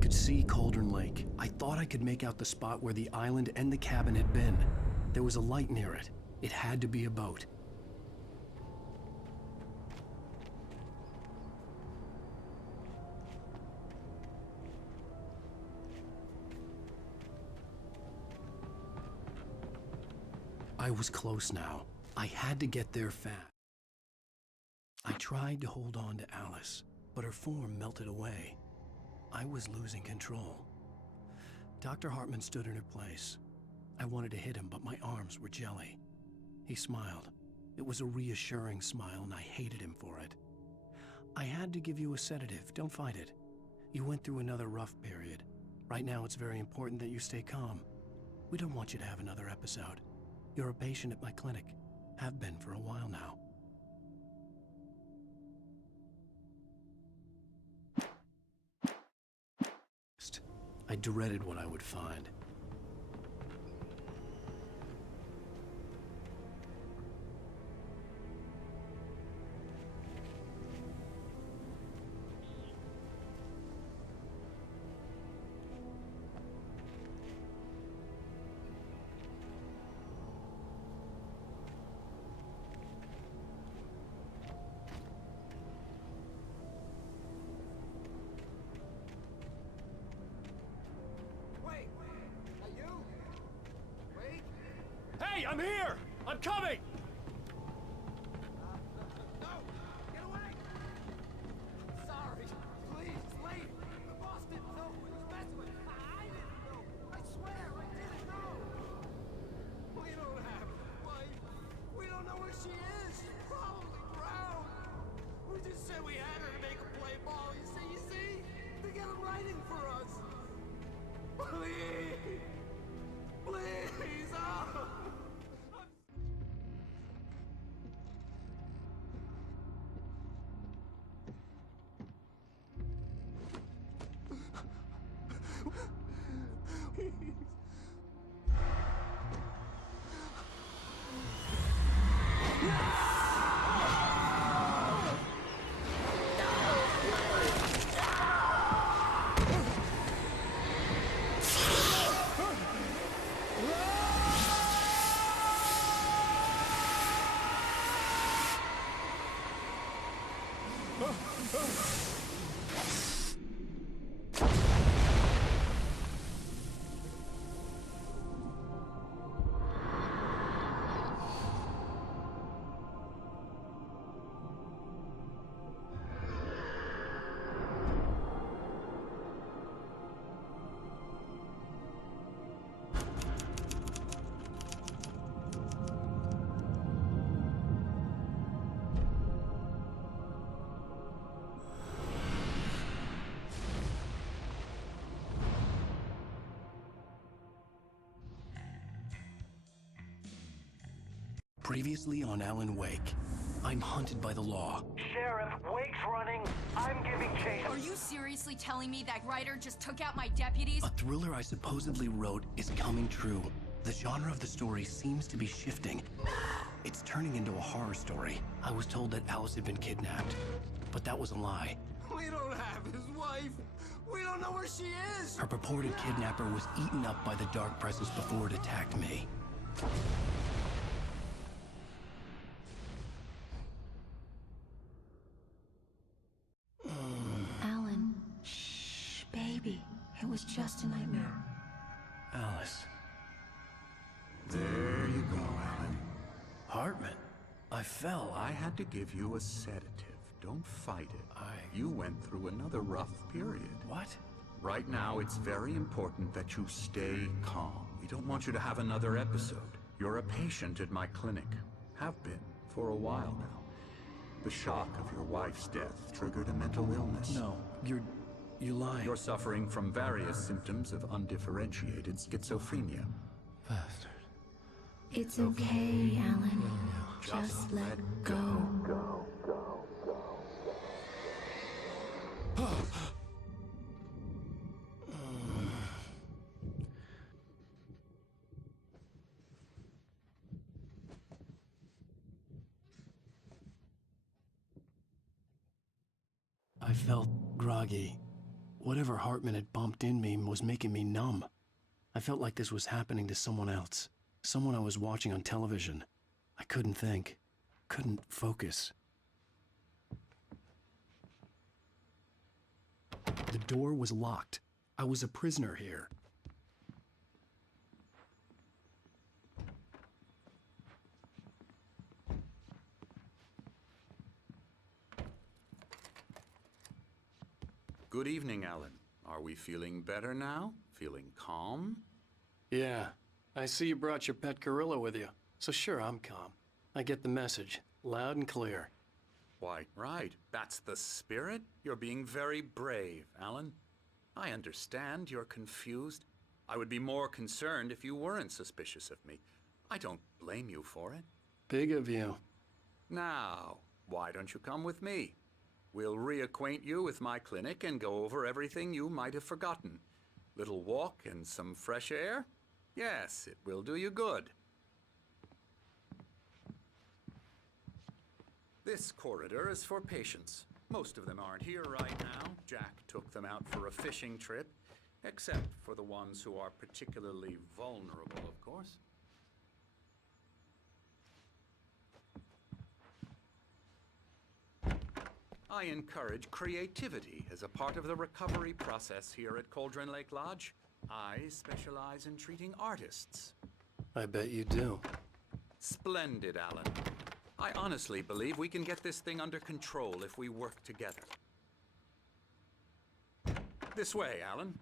could see Cauldron Lake. I thought I could make out the spot where the island and the cabin had been. There was a light near it. It had to be a boat. I was close now. I had to get there fast. I tried to hold on to Alice, but her form melted away. I was losing control. Dr. Hartman stood in her place. I wanted to hit him, but my arms were jelly. He smiled. It was a reassuring smile, and I hated him for it. I had to give you a sedative. Don't fight it. You went through another rough period. Right now, it's very important that you stay calm. We don't want you to have another episode. You're a patient at my clinic. Have been for a while now. I dreaded what I would find. Hey, I'm here! I'm coming! No! Get away! Sorry. Please, leave! The boss didn't know who he was messing with. I didn't know. I swear, I didn't know. We don't have a wife. We don't know where she is. She's probably drowned. We just said we had her to make a play ball. You see? They got him writing for us. Please! Please! Oh! Previously on Alan Wake, I'm hunted by the law. Sheriff, Wake's running. I'm giving chase. Are you seriously telling me that writer just took out my deputies? A thriller I supposedly wrote is coming true. The genre of the story seems to be shifting. It's turning into a horror story. I was told that Alice had been kidnapped, but that was a lie. We don't have his wife. We don't know where she is. Her purported kidnapper was eaten up by the dark presence before it attacked me. Alan, shh, baby. It was just a nightmare. Alice. There you go, Alan. Hartman. I fell. I had to give you a sedative. Don't fight it. You went through another rough period. What? Right now, it's very important that you stay calm. We don't want you to have another episode. You're a patient at my clinic. Have been for a while now. The shock of your wife's death triggered a mental illness. No, you lie. You're suffering from various symptoms of undifferentiated schizophrenia. Bastard. It's okay, Alan. Just let go. I felt groggy. Whatever Hartman had bumped in me was making me numb. I felt like this was happening to someone else, someone I was watching on television. I couldn't think, couldn't focus. The door was locked. I was a prisoner here. Good evening, Alan. Are we feeling better now? Feeling calm? Yeah, I see you brought your pet gorilla with you, so sure, I'm calm. I get the message, loud and clear. Why, right. That's the spirit. You're being very brave, Alan. I understand you're confused. I would be more concerned if you weren't suspicious of me. I don't blame you for it. Big of you. Now, why don't you come with me? We'll reacquaint you with my clinic and go over everything you might have forgotten. Little walk and some fresh air? Yes, it will do you good. This corridor is for patients. Most of them aren't here right now. Jack took them out for a fishing trip, except for the ones who are particularly vulnerable, of course. I encourage creativity as a part of the recovery process here at Cauldron Lake Lodge. I specialize in treating artists. I bet you do. Splendid, Alan. I honestly believe we can get this thing under control if we work together. This way, Alan.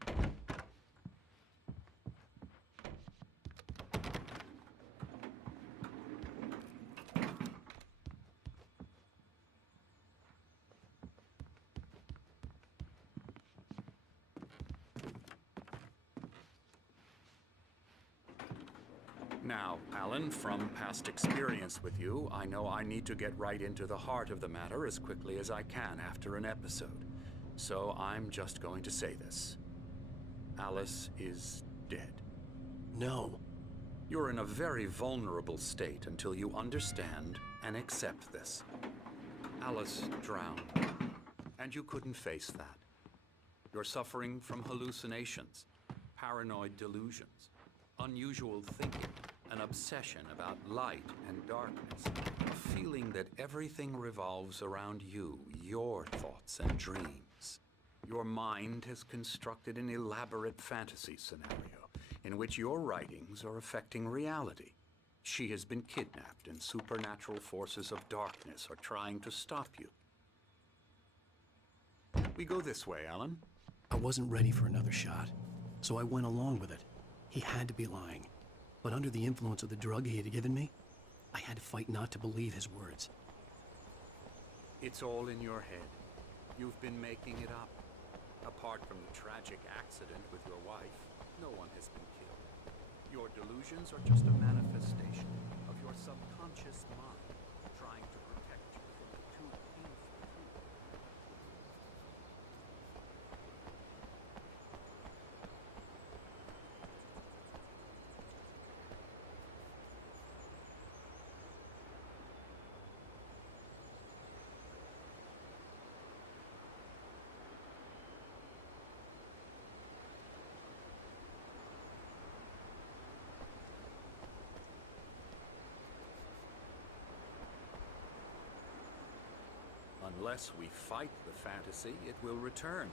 Now, Alan, from past experience with you, I know I need to get right into the heart of the matter as quickly as I can after an episode. So I'm just going to say this. Alice is dead. No. You're in a very vulnerable state until you understand and accept this. Alice drowned, and you couldn't face that. You're suffering from hallucinations, paranoid delusions, unusual thinking, an obsession about light and darkness, a feeling that everything revolves around you, your thoughts and dreams. Your mind has constructed an elaborate fantasy scenario in which your writings are affecting reality. She has been kidnapped and supernatural forces of darkness are trying to stop you. We go this way, Alan. I wasn't ready for another shot, so I went along with it. He had to be lying. But under the influence of the drug he had given me, I had to fight not to believe his words. It's all in your head. You've been making it up. Apart from the tragic accident with your wife, no one has been killed. Your delusions are just a manifestation of your subconscious mind trying to protect you from the too painful truth. Unless we fight the fantasy, it will return.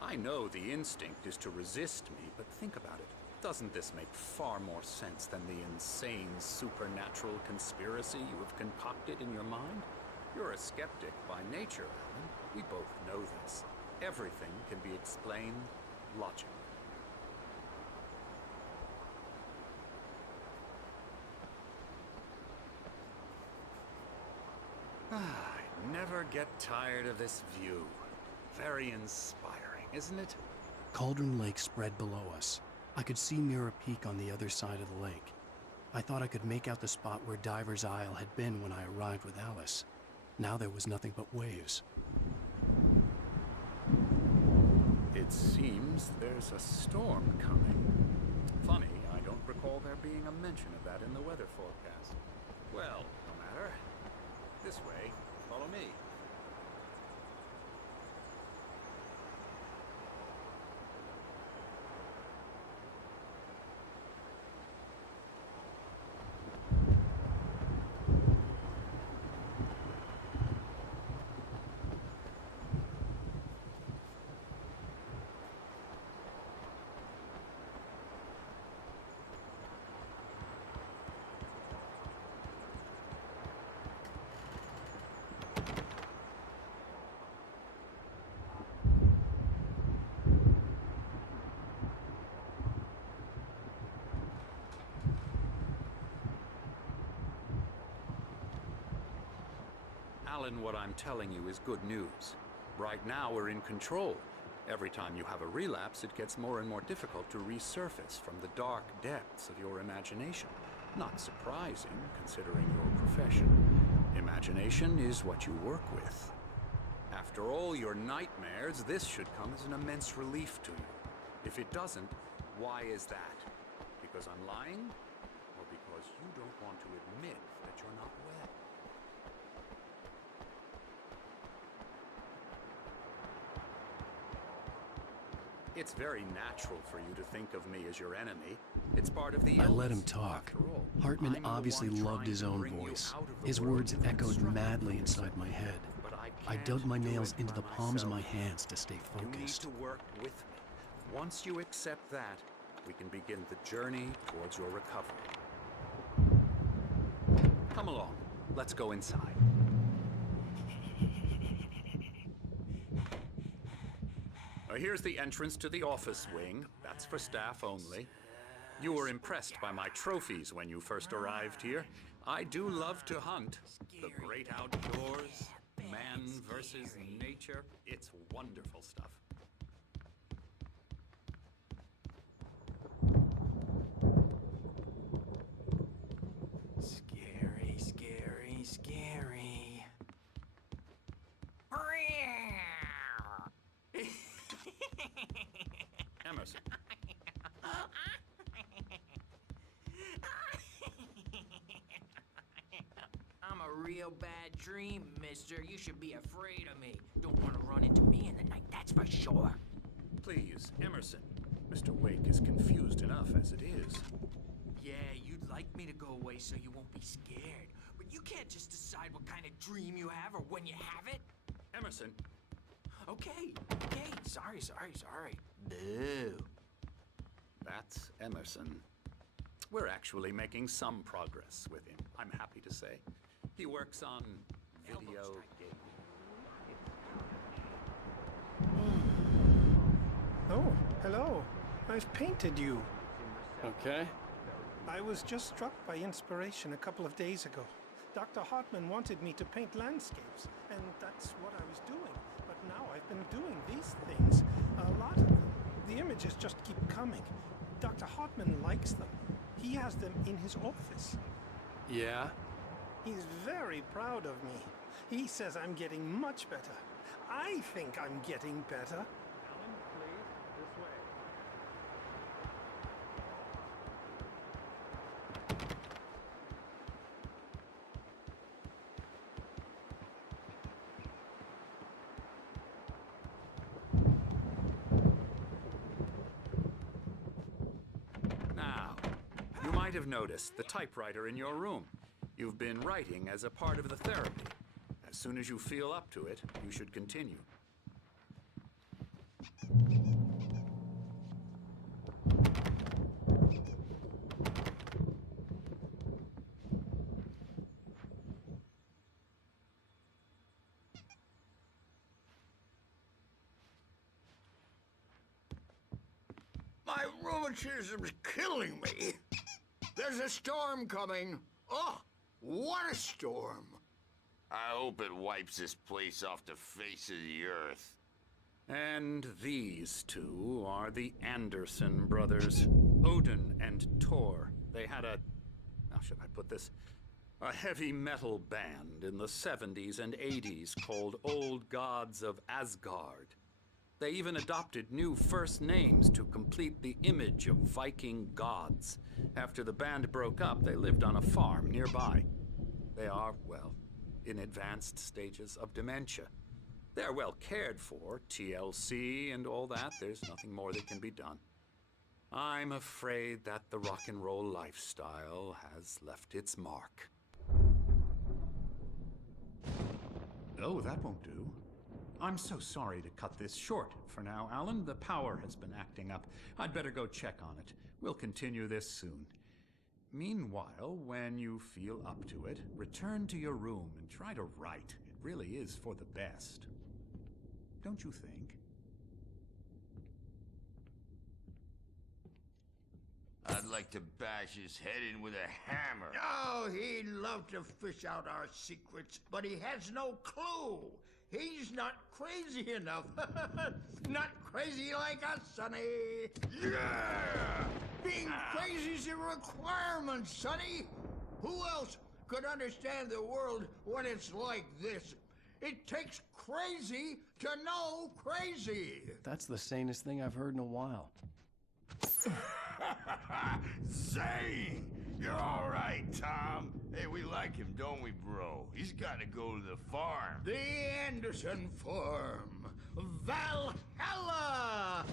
I know the instinct is to resist me, but think about it. Doesn't this make far more sense than the insane supernatural conspiracy you have concocted in your mind? You're a skeptic by nature, Alan. We both know this. Everything can be explained logically. I never get tired of this view. Very inspiring, isn't it? Cauldron Lake spread below us. I could see Mirror Peak on the other side of the lake. I thought I could make out the spot where Diver's Isle had been when I arrived with Alice. Now there was nothing but waves. It seems there's a storm coming. Funny, I don't recall there being a mention of that in the weather forecast. Well, no matter. This way. Follow me. Alan, what I'm telling you is good news. Right now, we're in control. Every time you have a relapse, it gets more and more difficult to resurface from the dark depths of your imagination. Not surprising, considering your profession. Imagination is what you work with. After all your nightmares, this should come as an immense relief to you. If it doesn't, why is that? Because I'm lying? Or because you don't want to admit that you're not well? It's very natural for you to think of me as your enemy. It's part of the I let him illness. talk. After all, Hartman I'm the obviously one loved trying his to own bring you voice. out of the His world words you've echoed constructed madly for inside yourself. my head. But I dug can't my do nails it into by the palms of my myself. hands to stay You need focused. to work with me. Once you accept that, we can begin the journey towards your recovery. Come along. Let's go inside. Here's the entrance to the office wing. That's for staff only. You were impressed by my trophies when you first arrived here. I do love to hunt. The great outdoors, man versus nature. It's wonderful stuff. Scary, scary, scary. Emerson. I'm a real bad dream, mister. You should be afraid of me. Don't want to run into me in the night, that's for sure. Please, Emerson. Mr. Wake is confused enough as it is. Yeah, you'd like me to go away so you won't be scared. But you can't just decide what kind of dream you have or when you have it. Emerson. Okay, sorry. Boo. That's Emerson. We're actually making some progress with him, I'm happy to say. He works on video games. Oh, hello. I've painted you. Okay. I was just struck by inspiration a couple of days ago. Dr. Hartman wanted me to paint landscapes, and that's what I was doing. But now I've been doing these things, a lot of them. The images just keep coming. Dr. Hartman likes them. He has them in his office. Yeah? He's very proud of me. He says I'm getting much better. I think I'm getting better. Alan, please, this way. Now, you might have noticed the typewriter in your room. You've been writing as a part of the therapy. As soon as you feel up to it, you should continue. My rheumatism's killing me. There's a storm coming. Oh, what a storm. I hope it wipes this place off the face of the earth. And these two are the Anderson brothers, Odin and Tor. They had a, how should I put this? A heavy metal band in the 70s and 80s called Old Gods of Asgard. They even adopted new first names to complete the image of Viking gods. After the band broke up, they lived on a farm nearby. They are, well, in advanced stages of dementia. They're well cared for, TLC and all that. There's nothing more that can be done. I'm afraid that the rock and roll lifestyle has left its mark. Oh, that won't do. I'm so sorry to cut this short for now, Alan. The power has been acting up. I'd better go check on it. We'll continue this soon. Meanwhile, when you feel up to it, return to your room and try to write. It really is for the best. Don't you think? I'd I'd like to bash his head in with a hammer. Oh, he'd love to fish out our secrets, but he has no clue. He's not crazy enough. Not crazy like us, Sonny. Yeah! Being crazy's a requirement, Sonny. Who else could understand the world when it's like this? It takes crazy to know crazy. That's the sanest thing I've heard in a while. Zane! You're all right, Tom. Hey, we like him, don't we, bro? He's got to go to the farm. The Anderson Farm. Valhalla!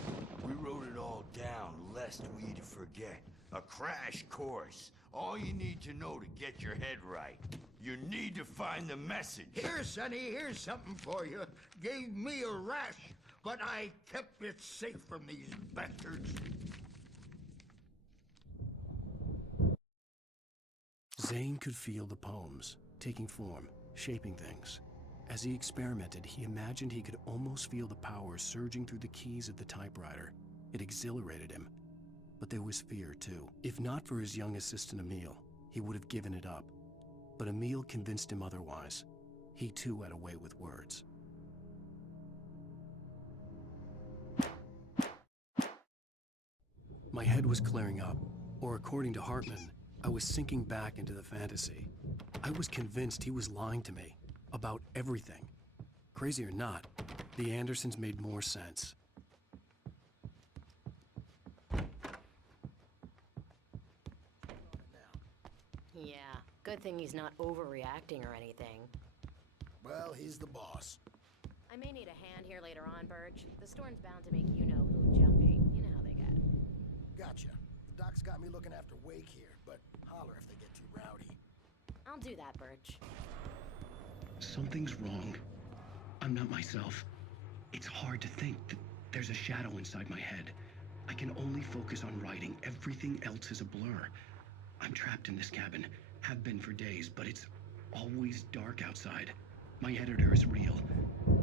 We wrote it all down lest we forget. A crash course. All you need to know to get your head right. You need to find the message. Here, Sonny, here's something for you. Gave me a rash, but I kept it safe from these bastards. Zane could feel the poems, taking form, shaping things. As he experimented, he imagined he could almost feel the power surging through the keys of the typewriter. It exhilarated him. But there was fear, too. If not for his young assistant Emil, he would have given it up. But Emil convinced him otherwise. He, too, had a way with words. My head was clearing up, or according to Hartman, I was sinking back into the fantasy. I was convinced he was lying to me about everything. Crazy or not, the Andersons made more sense. Yeah, good thing he's not overreacting or anything. Well, he's the boss. I may need a hand here later on, Birch. The storm's bound to make you-know-who jumpy. You know how they get. Gotcha. The doc's got me looking after Wake here, but holler if they get too rowdy. I'll do that, Birch. Something's wrong. I'm not myself. It's hard to think that there's a shadow inside my head. I can only focus on writing. Everything else is a blur. I'm trapped in this cabin. Have been for days, but it's always dark outside. My editor is real.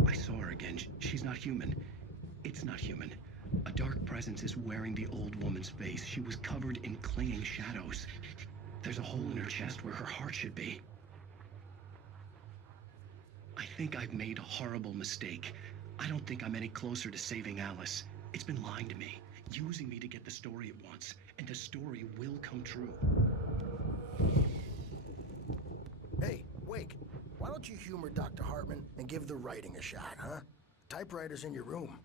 I saw her again. She's not human. It's not human. A dark presence is wearing the old woman's face. She was covered in clinging shadows. There's a hole in her chest where her heart should be. I think I've made a horrible mistake. I don't think I'm any closer to saving Alice. It's been lying to me, using me to get the story it wants, and the story will come true. Hey, Wake, why don't you humor Dr. Hartman and give the writing a shot, huh? Typewriter's in your room.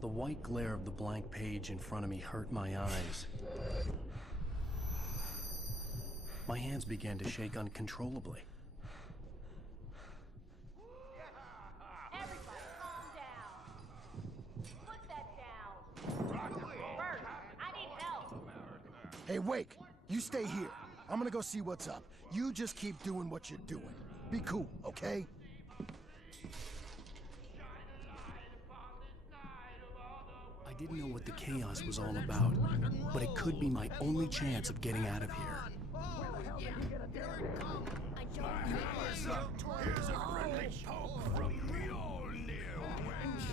The white glare of the blank page in front of me hurt my eyes. My hands began to shake uncontrollably. Everybody, calm down. Put that down. Birch, I need help. Hey, Wake, you stay here. I'm gonna go see what's up. You just keep doing what you're doing. Be cool, okay? I didn't know what the chaos was all about, but it could be my only chance of getting out of here. Here's a friendly poke from Mjolnir, wench.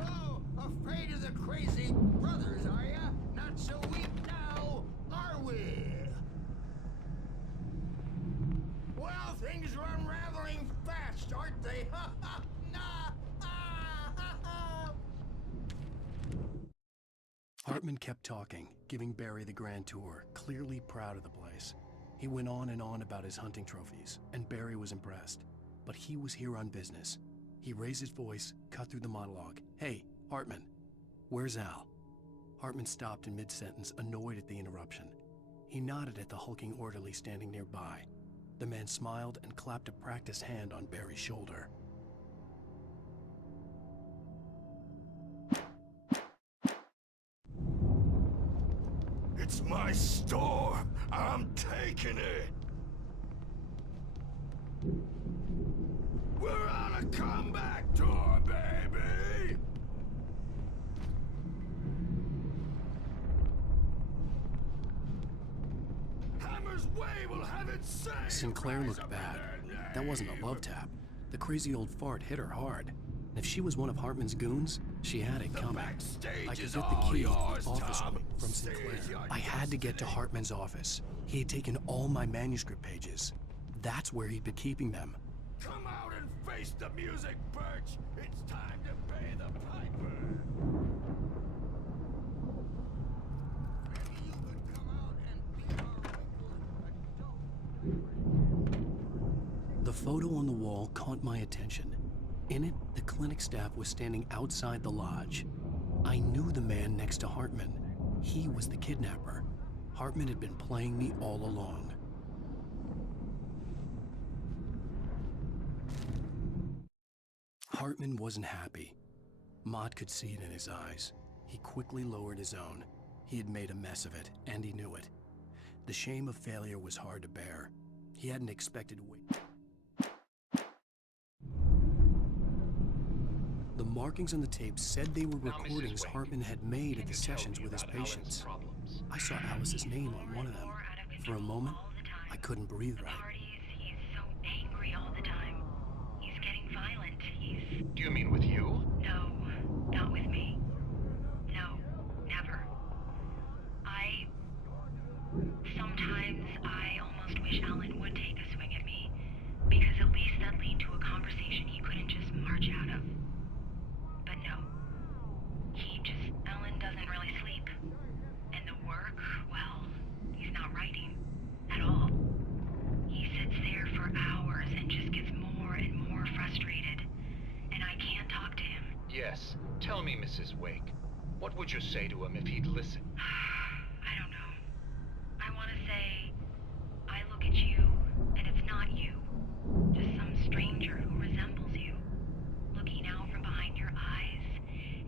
Oh, afraid of the crazy brothers, are ya? Not so weak now, are we? Well, things are unraveling fast, aren't they? Ha ha! Hartman kept talking, giving Barry the grand tour, clearly proud of the place. He went on and on about his hunting trophies, and Barry was impressed. But he was here on business. He raised his voice, cut through the monologue. Hey, Hartman, where's Al? Hartman stopped in mid-sentence, annoyed at the interruption. He nodded at the hulking orderly standing nearby. The man smiled and clapped a practiced hand on Barry's shoulder. It's my store. I'm taking it. We're on a comeback tour, baby. Hammer's way will have Sinclair looked bad. That wasn't a love tap. The crazy old fart hit her hard. And if she was one of Hartman's goons, she had it coming. I could get the key to the office room from Sinclair. I had to get to Hartman's office. He had taken all my manuscript pages. That's where he'd been keeping them. Come out and face the music, Birch! It's time to pay the piper! Maybe you could come out and be our The photo on the wall caught my attention. In it, the clinic staff was standing outside the lodge. I knew the man next to Hartman. He was the kidnapper. Hartman had been playing me all along. Hartman wasn't happy. Maude could see it in his eyes. He quickly lowered his own. He had made a mess of it, and he knew it. The shame of failure was hard to bear. He hadn't expected to wait. The markings on the tape said they were recordings Hartman had made at the sessions with his patients. I saw Alice's name on one of them. For a moment, I couldn't breathe right. He's so angry all the time. He's getting violent. Do you mean with you? No, not with me. No, never. Sometimes I almost wish Alan would take a swing at me, because at least that'd lead to a conversation he couldn't just march out of. But no. Alan doesn't really sleep. And the work, well, he's not writing at all. He sits there for hours and just gets more and more frustrated. And I can't talk to him. Yes. Tell me, Mrs. Wake. What would you say to him if he'd listen? I don't know. I want to say, I look at you, and it's not you. Just some stranger who resembles you. Looking out from behind your eyes.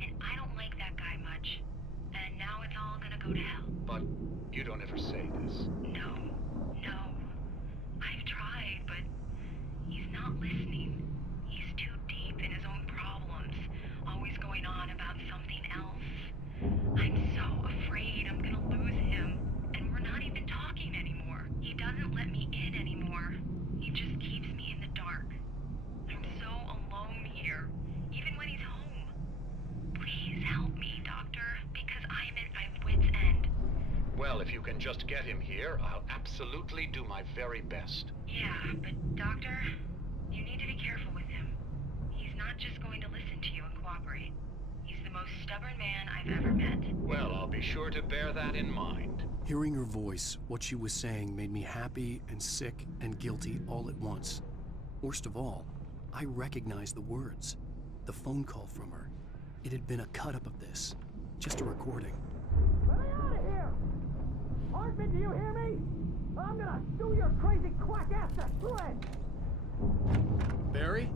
And I don't like that guy much. And now it's all gonna go to hell. But you don't ever say this. No. I've tried, but he's not listening. He's too deep in his own problems, always going on about something else. I'm so afraid I'm gonna lose him, and we're not even talking anymore. He doesn't let me in anymore. He just keeps me in the dark. I'm so alone here, even when he's home. Please help me, Doctor, because I'm at my wit's end. Well, if you can just get him here, I'll absolutely do my very best. Yeah, but Doctor, you need to be careful with him. He's not just going to listen to you and cooperate. He's the most stubborn man I've ever met. Well, I'll be sure to bear that in mind. Hearing her voice, what she was saying made me happy and sick and guilty all at once. Worst of all, I recognized the words. The phone call from her. It had been a cut-up of this. Just a recording. Let me out of here! Hartman, do you hear me? I'm gonna sue your crazy quack ass to shreds! Barry?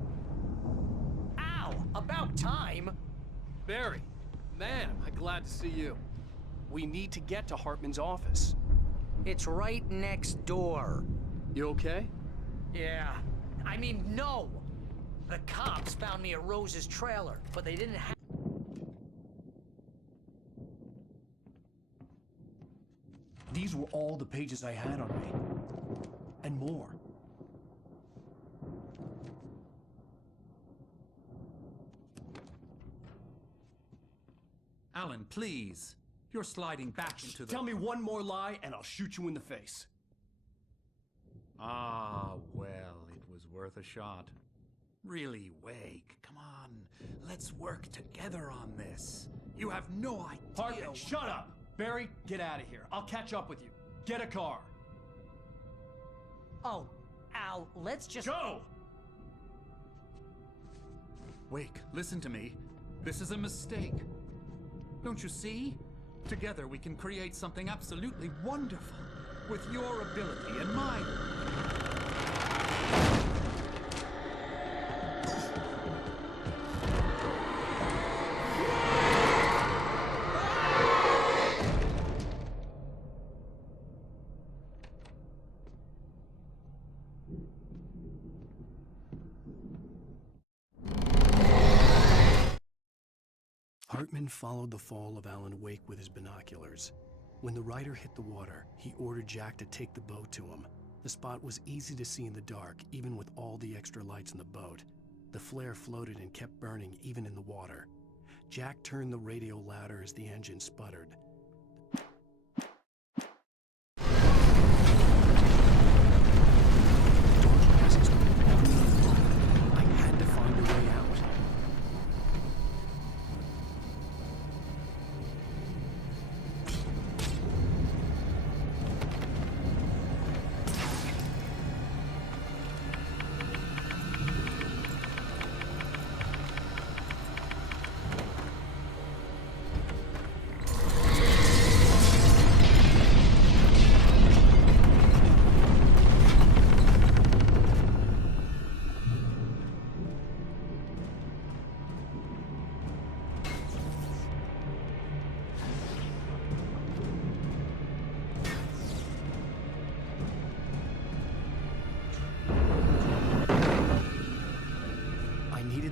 Ow! About time! Barry, man, am I glad to see you. We need to get to Hartman's office. It's right next door. You okay? Yeah. I mean, no! The cops found me at Rose's trailer, but they didn't have... These were all the pages I had on me. And more. Alan, please. You're sliding back into the... Tell me one more lie and I'll shoot you in the face. Ah, well, it was worth a shot. Really, Wake, come on. Let's work together on this. You have no idea... Hartman, shut up! Barry, get out of here. I'll catch up with you. Get a car. Oh, Al, let's just... Go! Wake, listen to me. This is a mistake. Don't you see? Together we can create something absolutely wonderful. With your ability and mine. Hartman followed the fall of Alan Wake with his binoculars. When the rider hit the water, he ordered Jack to take the boat to him. The spot was easy to see in the dark, even with all the extra lights in the boat. The flare floated and kept burning even in the water. Jack turned the radio louder as the engine sputtered. I had to find a way out.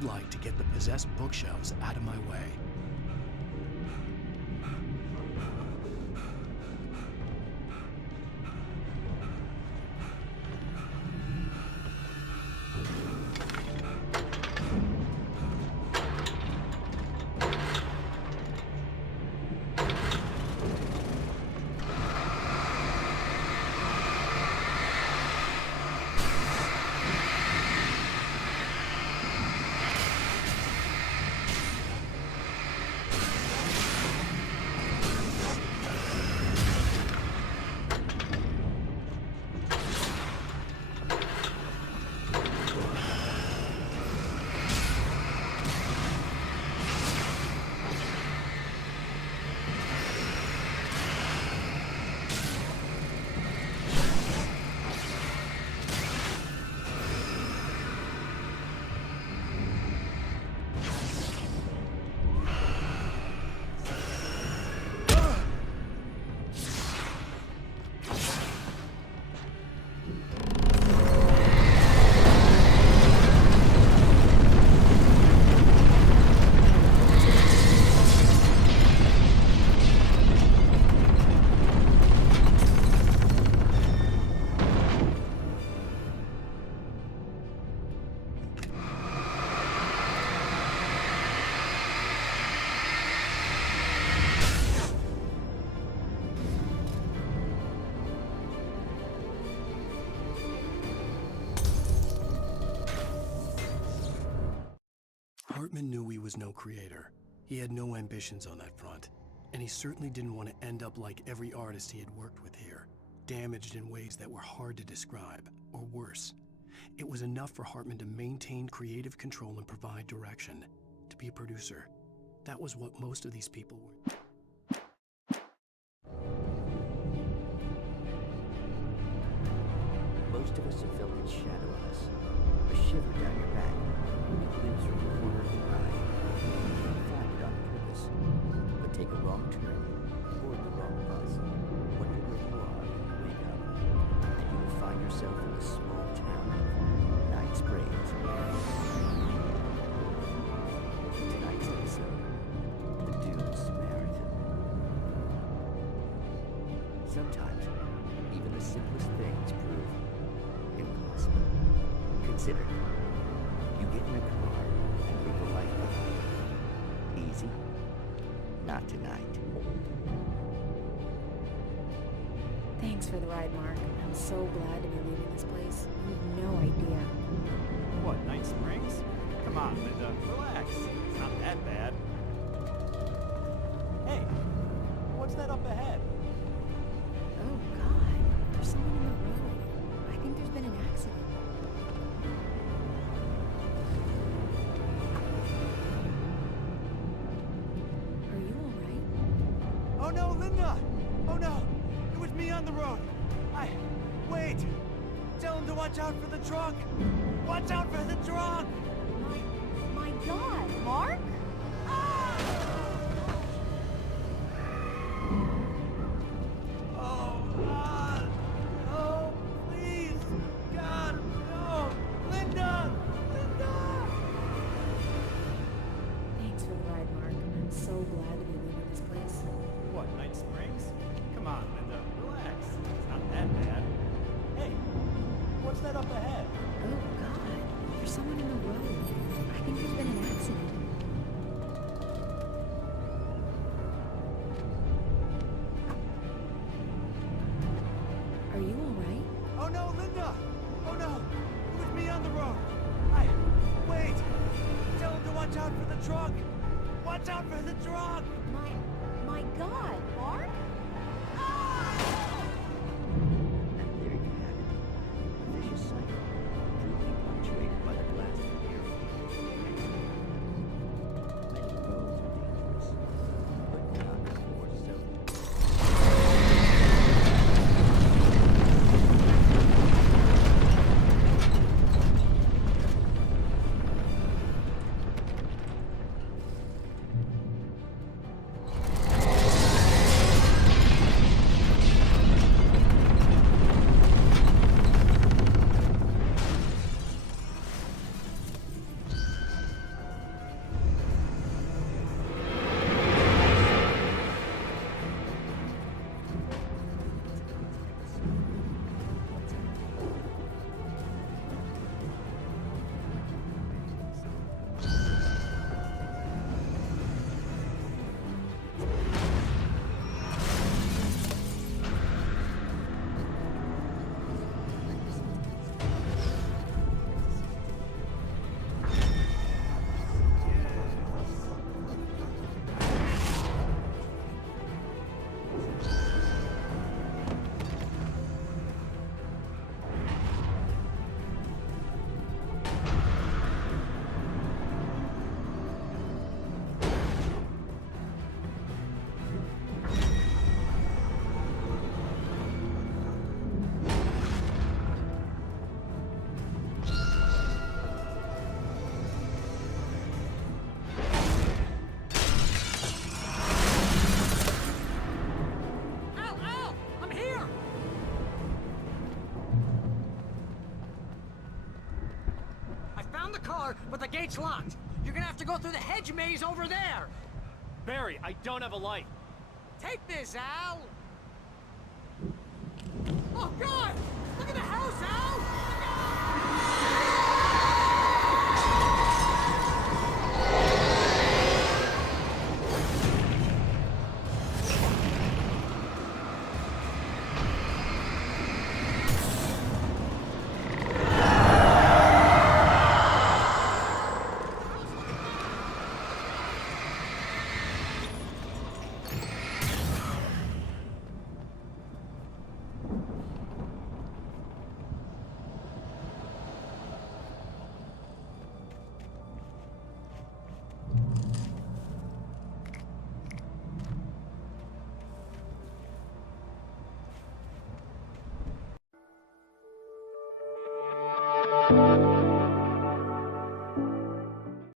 Light to get the possessed bookshelves out of my way. Hartman knew he was no creator. He had no ambitions on that front, and he certainly didn't want to end up like every artist he had worked with here, damaged in ways that were hard to describe, or worse. It was enough for Hartman to maintain creative control and provide direction, to be a producer. That was what most of these people were. Most of us have felt its shadow on us, a shiver down your back, when you glimpse from the corner of your eye. You don't find it on purpose, but take a wrong turn, board the wrong bus, wonder where you are when you wake up, and you will find yourself in the small town of Night Springs. Tonight's episode, The Doomed Samaritan. Sometimes, even the simplest things prove impossible. Consider, you get in a car and leave a light behind. Easy? Not tonight. Thanks for the ride, Mark. I'm so glad to be leaving this place. You have no idea. What, Night Springs? Come on, Linda, relax. It's not that bad. Hey, what's that up ahead? Oh, God. There's someone in the road. I think there's been an accident. Are you all right? Oh no, Linda! Oh no! It was me on the road! Wait! Tell him to watch out for the truck! Watch out for the truck! My God, Mark? Oh, God! No! Please! God, no! Linda! Linda! Thanks for the ride, Mark. I'm so glad to be leaving this place. What, Night Springs? Come on, Linda, relax. It's not that bad. Hey, someone in the road. I think there's been an accident. Are you alright? Oh no, Linda! Oh no! It was me on the road! Wait! Tell him to watch out for the truck! Watch out for the truck! My God, Mark? And there you have it. A vicious cycle, brutally punctuated by the blast of arrows. Many roads are dangerous, but none are more so. But the gate's locked. You're gonna have to go through the hedge maze over there. Barry, I don't have a light. Take this, Al. Oh, God! Look at the house, Al!